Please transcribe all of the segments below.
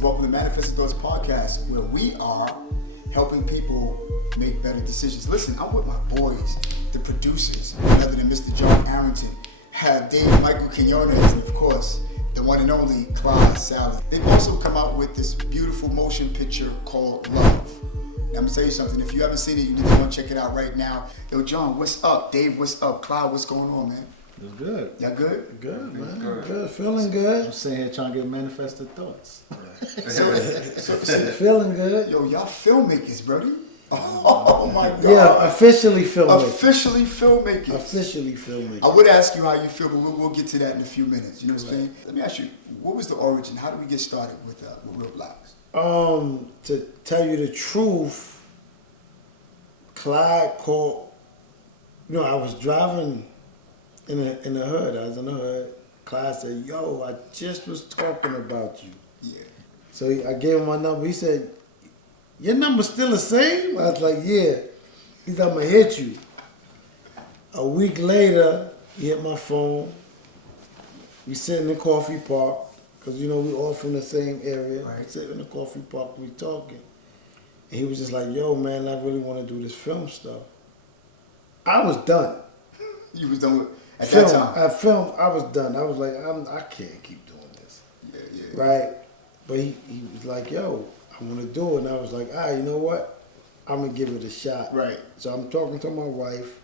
and welcome to Manifested Thoughts Podcast, where we are helping people make better decisions. Listen, I'm with my boys, the producers, none other than Mr. John Arrington, have Dave Michael Quinones, and of course, the one and only Clyde, Salley. They've also come out with this beautiful motion picture called Love. Now, I'm gonna tell you something. If you haven't seen it, you need to go and check it out right now. Yo, John, what's up? Dave, what's up? Clyde, what's going on, man? It's good. Y'all good? Good, man. Good. Feeling good. I'm sitting here trying to get manifested thoughts. So, Feeling good. yo, y'all filmmakers, brody. Oh my God. Yeah, officially filmmaking. Officially filmmakers. Officially filmmaking. I would ask you how you feel, but we'll get to that in a few minutes. You know what I'm saying? Let me ask you, what was the origin? How did we get started with Real Blacks? To tell you the truth, Clyde called. You know, I was driving in the hood. I was in the hood. Clyde said, "Yo, I just was talking about you." Yeah. So I gave him my number. He said, "Your number's still the same?" I was like, "Yeah." He said, "I'm gonna hit you." A week later, he hit my phone. We sit in the coffee park, because, you know, we all from the same area. Right. We sit in the coffee park, we talking. And he was just like, "Yo, man, I really want to do this film stuff." I was done. You was done with, at Film, that time? I was done. I was like, I can't keep doing this. Yeah. Right? But he was like, "Yo, I want to do it." And I was like, you know what? I'm going to give it a shot. Right. So I'm talking to my wife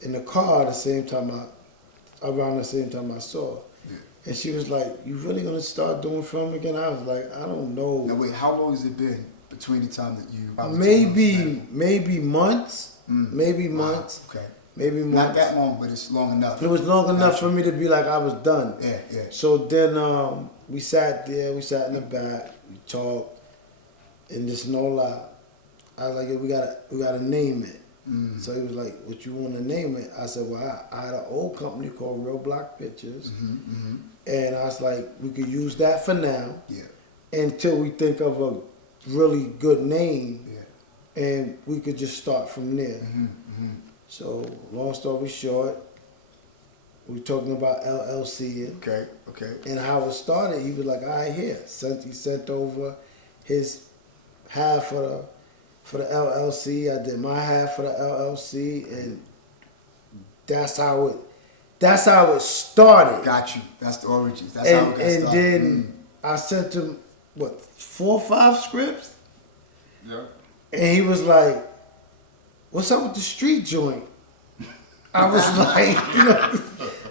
in the car around the same time I saw her. Yeah. And she was like, "You really going to start doing film again?" I was like, "I don't know." Now wait, how long has it been between the time that you... Maybe months. Maybe months. Okay. Maybe months. Not that long, but it's long enough. It was long enough for me to be like, I was done. Yeah. So then we sat there, we sat in the back, we talked, and just no lie. I was like, "Yeah, we gotta name it." So he was like, "What you want to name it?" I said, "Well, I had an old company called Real Block Pictures, and I was like, we could use that for now, until we think of a really good name, and we could just start from there." So long story short, we talking about LLC. Okay. And how it started, he was like, "All right, here." He sent over his half for the LLC. I did my half for the LLC, and that's how it started. Got you. That's the origins. That's how it got started. And then I sent him 4 or 5 scripts. Yeah. And he was like, "What's up with the street joint?" I was like,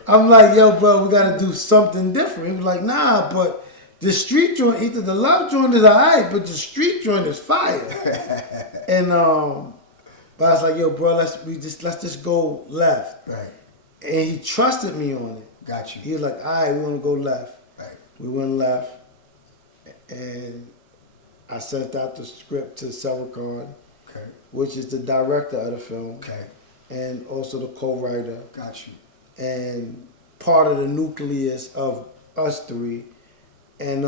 I'm like, "Yo, bro, we gotta do something different." He was like, "Nah, but the street joint, either the love joint is alright, but the street joint is fire." And but I was like, "Yo, bro, let's just go left." Right. And he trusted me on it. Got you. He was like, "All right, we want to go left." Right. We went left, and I sent out the script to Salley, which is the director of the film, and also the co-writer. Got you. And part of the nucleus of us three. And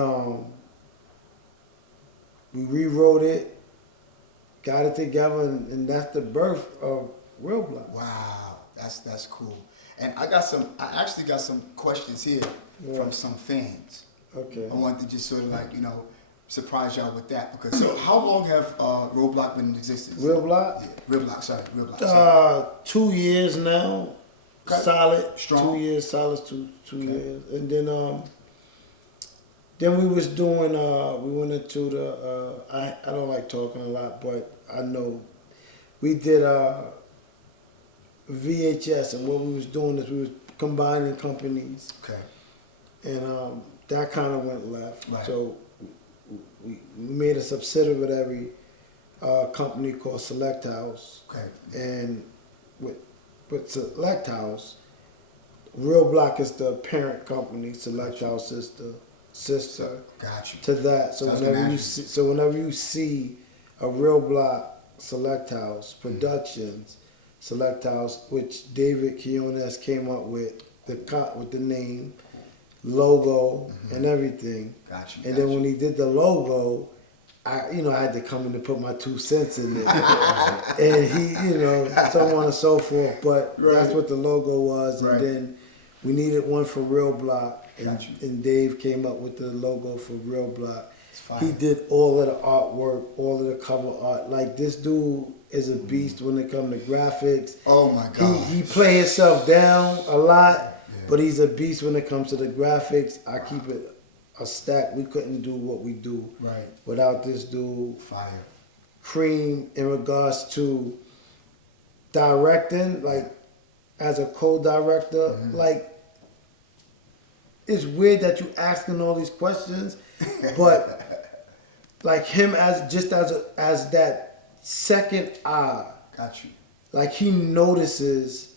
we rewrote it, got it together, and that's the birth of Real Block. Wow, that's cool. And I actually got some questions here from some fans. Okay. I wanted to just sort of surprise y'all with that, because so how long have Real Block been in existence? Real Block? Yeah, Real Block, sorry. 2 years now. Okay. Solid. Strong. 2 years, solid 2 years. And then we was doing, we went into the, I don't like talking a lot, but I know we did VHS, and what we was doing is we was combining companies. Okay. And that kind of went left. Right. So we made a subsidiary company called Select House. Okay. And with Select House, Real Block is the parent company. Select House is the sister. Got you. To that. So whenever you see a Real Block Select House Productions, Select House, which David Quinones came up with the name, logo, and everything. Got you. And then when he did the logo, I had to come in to put my 2 cents in there. And he, so on and so forth. But that's what the logo was. And then we needed one for Real Block. And Dave came up with the logo for Real Block. He did all of the artwork, all of the cover art. Like, this dude is a beast when it comes to graphics. Oh my God. He play himself down a lot, but he's a beast when it comes to the graphics. I keep it a stack. We couldn't do what we do without this dude. Fire. Cream in regards to directing, like as a co-director, like it's weird that you asking all these questions, but like him as that second eye. Got you. Like he notices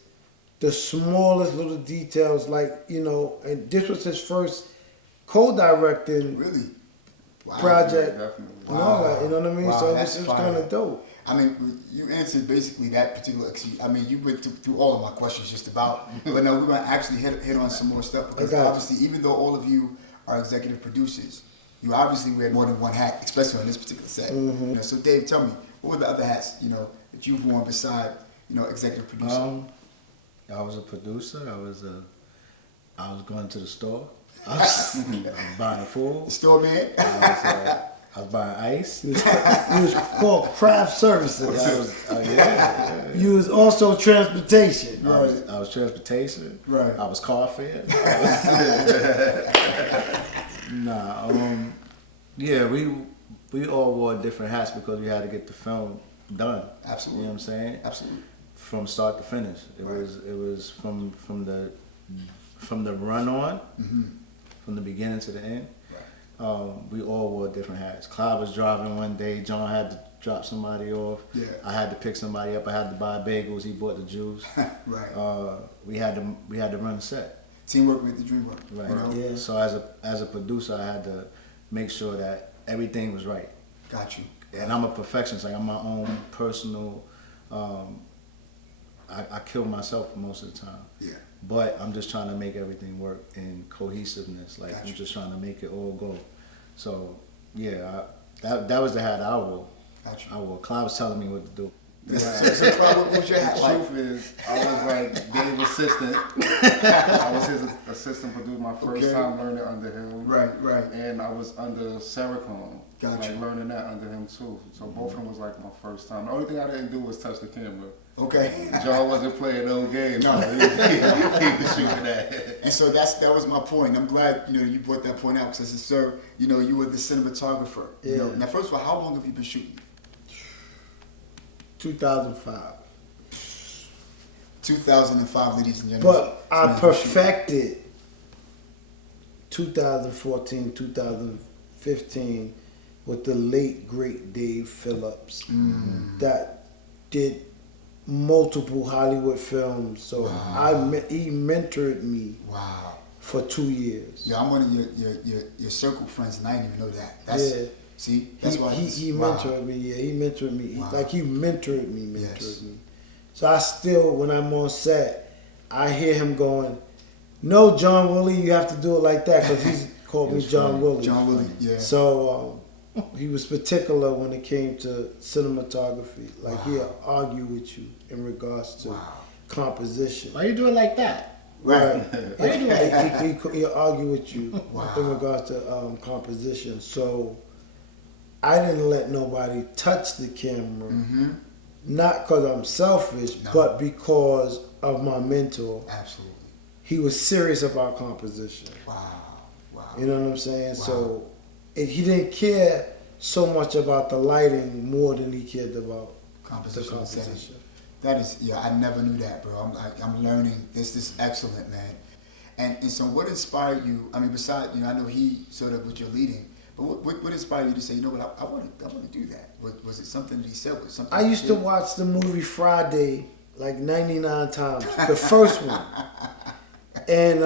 the smallest little details, like, you know, and this was his first co-directing project. And all that, you know what I mean? Wow, so it that's was kind of dope. I mean, you answered basically that particular. I mean, you went through all of my questions just about. But no, we're going to actually hit on some more stuff because obviously, even though all of you are executive producers, you obviously wear more than one hat, especially on this particular set. Mm-hmm. You know, so, Dave, tell me, what were the other hats, you know, that you've worn beside, you know, executive producer? I was a producer. I was going to the store. I was buying food. The store man. I was buying ice. It was called craft services. You was also transportation. I was transportation. Right. I was car fare. Yeah, we all wore different hats because we had to get the film done. Absolutely. You know what I'm saying? Absolutely. From start to finish. It was from the run on, from the beginning to the end. We all wore different hats. Clyde was driving one day. John had to drop somebody off. Yeah. I had to pick somebody up. I had to buy bagels. He bought the juice. Right. We had to run the set. Teamwork with the dream work. Right. You know? Yeah. So as a producer, I had to make sure that everything was right. Got you. And I'm a perfectionist. Like, I'm my own personal. I kill myself most of the time. Yeah. But I'm just trying to make everything work in cohesiveness. Like, I'm just trying to make it all go. So yeah, that was the hat I wore. I wore. Clyde was telling me what to do. So Clyde, what was your hat like? The truth is, I was like Dave's assistant. I was his assistant producer my first time learning under him. Right. And I was under Saracon. Gotcha. Like learning that under him too. So both of them was like my first time. The only thing I didn't do was touch the camera. Okay. John wasn't playing no games. No. He was shooting that. And so that was my point. I'm glad, you know, you brought that point out because, sir, you know, you were the cinematographer. Yeah. You know? Now, first of all, how long have you been shooting? 2005. 2005, ladies and gentlemen. But I perfected 2014, 2015 with the late, great Dave Phillips that did multiple Hollywood films. So he mentored me for 2 years. Yeah, I'm one of your circle friends, and I didn't even know that. That's, see, that's why he mentored me. Yeah, he mentored me. Like, he mentored me. So I still, when I'm on set, I hear him going, "No, John Willie, you have to do it like that," because he's called me John Willie. John Willie, yeah. So he was particular when it came to cinematography. Like, he'll argue with you in regards to composition. Why you do it like that? Right. He'll argue with you in regards to composition. So I didn't let nobody touch the camera. Not because I'm selfish, but because of my mentor. Absolutely. He was serious about composition. Wow. You know what I'm saying? So he didn't care so much about the lighting more than he cared about the composition. That is, I never knew that, bro. I'm learning. This is excellent, man. And so what inspired you? I mean, besides, you know, I know he sort of what you're leading, but what inspired you to say, you know what, I want to do that? Was it something that he said? Was it something I used to watch the movie Friday like 99 times, the first one. And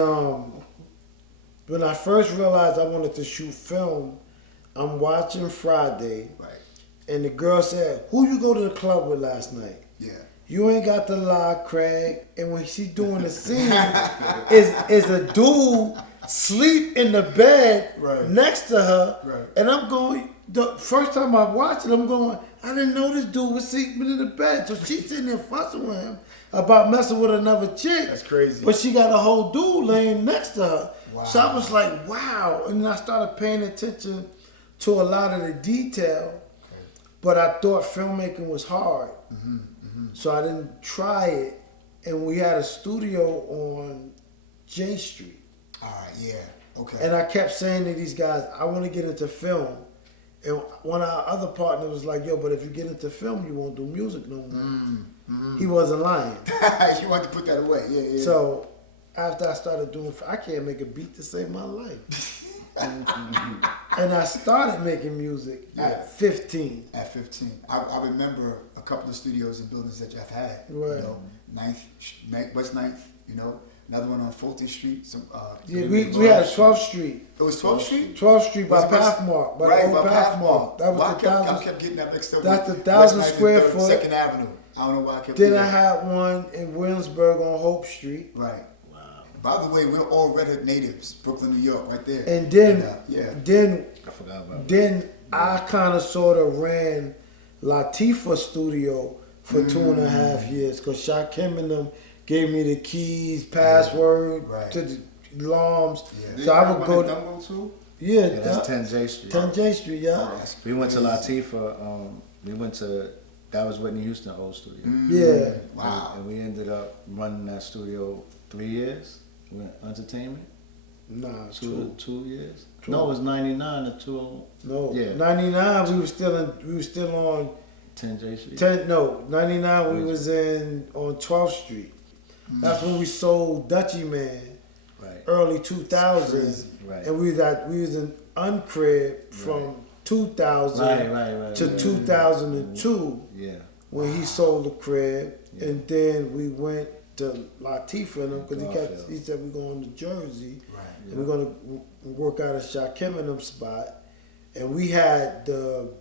when I first realized I wanted to shoot film, I'm watching Friday, and the girl said, "Who you go to the club with last night?" Yeah. You ain't got the lie, Craig. And when she's doing the scene, is a dude sleep in the bed next to her. And I'm going, the first time I watched it, I'm going, I didn't know this dude was sleeping in the bed. So she's sitting there fussing with him about messing with another chick. That's crazy. But she got a whole dude laying next to her. Wow. So I was like, wow. And then I started paying attention to a lot of the detail, but I thought filmmaking was hard. So I didn't try it. And we had a studio on J Street. All right, yeah, okay. And I kept saying to these guys, I want to get into film. And one of our other partners was like, yo, but if you get into film, you won't do music no more. He wasn't lying. You want to put that away, yeah. So after I started doing, I can't make a beat to save my life. And I started making music at 15. At 15. I remember a couple of studios and buildings that Jeff had. Right. You know, West 9th, you know, another one on Fulton Street. Yeah, we had 12th Street. It was 12th Street? 12th Street by Was it West- Pathmark. By right, the old by Pathmark. That was Well, the 1,000. I kept getting that mixed up. That's with the 1,000 West 9th square and foot. 2nd Avenue. I don't know why I kept Then doing I that. had one in Williamsburg on Hope Street. Right. Wow. By the way, we're all Red Hood natives. Brooklyn, New York, right there. And then, yeah. I forgot about that. then I kind of sort of ran Latifah Studio for 2.5 years because Shakim and them gave me the keys, password Right. to the alarms. Yeah. So I would go to, Dumbo too? yeah, That's 10 J Street. 10 J Street, yeah. We went to Latifah. We went to, that was Whitney Houston old studio. Yeah. Wow. And we ended up running that studio 3 years. We went entertainment. Nah, Two years. Two. No, it was 99 to 20. No, Yeah. 99 we were still on 10 J Street. 99 we was on 12th Street. That's when we sold Dutchy Man, Right. early 2000s. Right. And we was in Uncrib from 2000 Right. to 2002 Yeah. when he sold the crib. Yeah. And then we went to Latifah and them because Garfield. he said we're going to Jersey. Right. And we're going to work out a Shakim and them spot. And we had the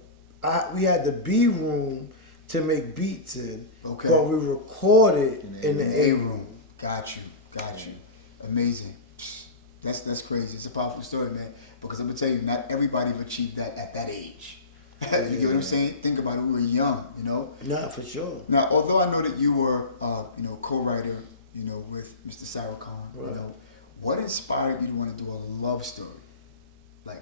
B room to make beats in, Okay. but we recorded in the A A room. room. Got you. Amazing. That's crazy. It's a powerful story, man. Because I'm gonna tell you, not everybody achieved that at that age. You get what I'm saying? Think about it. We were young, you know. Nah, for sure. Now, although I know that you were, co-writer, with Mr. Sarah-Khan, Right. what inspired you to want to do a love story? Like,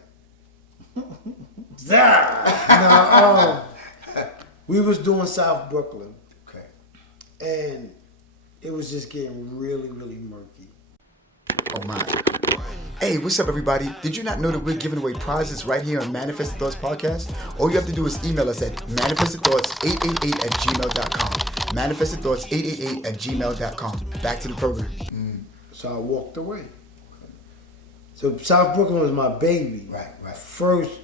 We was doing South Brooklyn, okay. and it was just getting really, really murky. Oh my. Hey, what's up, everybody? Did you not know that we're giving away prizes right here on Manifested Thoughts Podcast? All you have to do is email us at manifestedthoughts888@gmail.com. Manifestedthoughts888@gmail.com. Back to the program. So I walked away. So South Brooklyn was my baby. Right.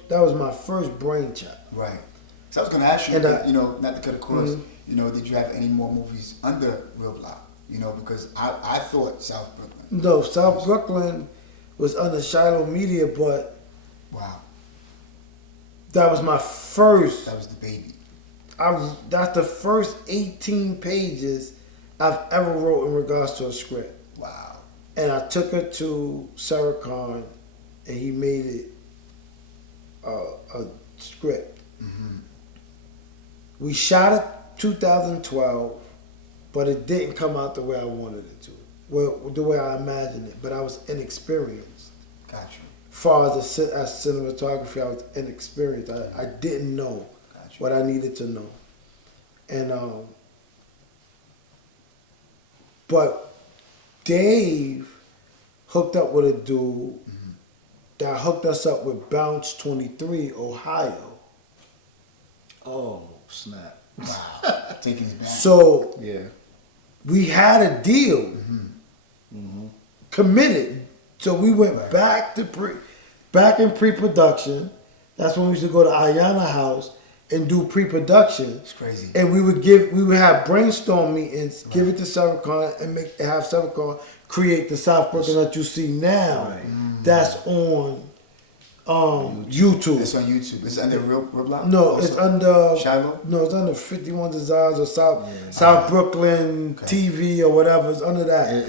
That was my first brainchild. Right. So I was going to ask you, And, not to cut across, did you have any more movies under Real Block? Because I thought South Brooklyn. No, South Brooklyn was under Shiloh Media, but Wow. that was my first. That was the baby. That's the first 18 pages I've ever wrote in regards to a script. Wow. And I took it to Sarah Khan, and he made it a script. We shot it 2012, but it didn't come out the way I wanted it to. Well, the way I imagined it, but I was inexperienced. Got you. As far as cinematography, I was inexperienced. I didn't know what I needed to know. And but Dave hooked up with a dude that hooked us up with Bounce 23, Ohio. Oh, snap. Wow. Taking it back. So Yeah. we had a deal, committed. So we went back to in pre-production. That's when we used to go to Ayana House and do pre-production. It's crazy. And we would have brainstorm meetings, give it to Sarah Khan, and have Sarah Khan create the South Brooklyn that you see now. Right. That's on YouTube. It's on YouTube. It's under Real Block? No, Also? it's under Shiloh? No, it's under 51 Designs or South Brooklyn TV or whatever. It's under that.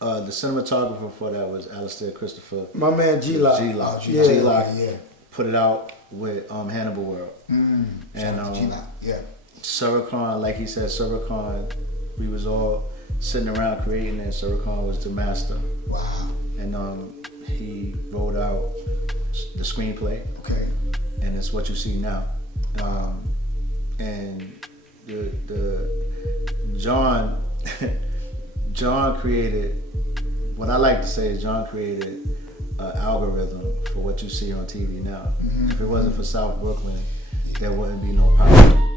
The cinematographer for that was Alistair Christopher. My man G-Lock. G-Lock. Yeah. G-Lock Yeah. put it out with Hannibal World. And G-Lock. Yeah. Sarah Khan, like he said, Sarah Khan, we was all sitting around creating it. Sarah Khan was the master. Wow. And he wrote out the screenplay. Okay. and it's what you see now. And the John created, what I like to say is John created an algorithm for what you see on TV now. If it wasn't for South Brooklyn, there wouldn't be no power.